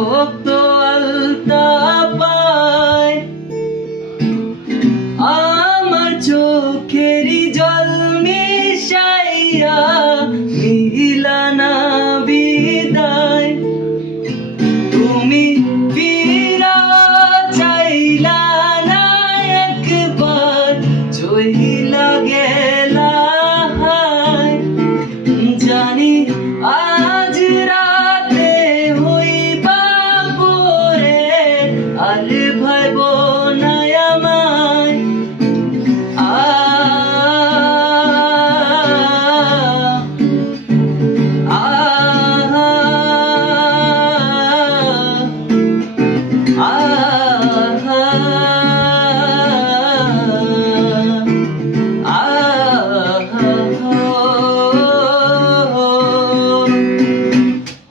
রক্ত আলতা পায় আমার চোখেরই জল মিশাইয়া মিলানা বিদায় তুমি ফিরা চাইলা না একবার চইলা গেলা জানি আজ রাতে হইবা পরে আর ভাইব না আমায়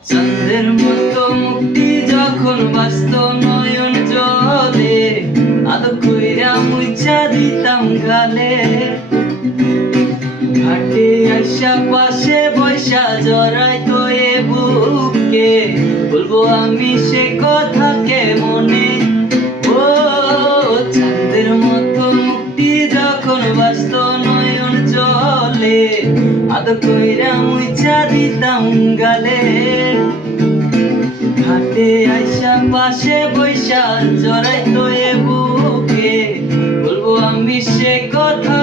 চাঁদের মতো মুক্তি যখন বাস্ত নয়ন জলে আদর কইরা মুইছা দিতাম গালে ঘাটে আইসা পাশে বৈশা জড়াই তো এ বুকে বলবো আমি সে কথা কে মনে ও চাঁদের মতো মুক্তি যখন বাস্ত নয়ন জলে আদর কইরা মুইছা দিতাম গালে ঘাটে আইসা পাশে বৈশা জড়াই তো এ বুকে বলবো আমি সে কথা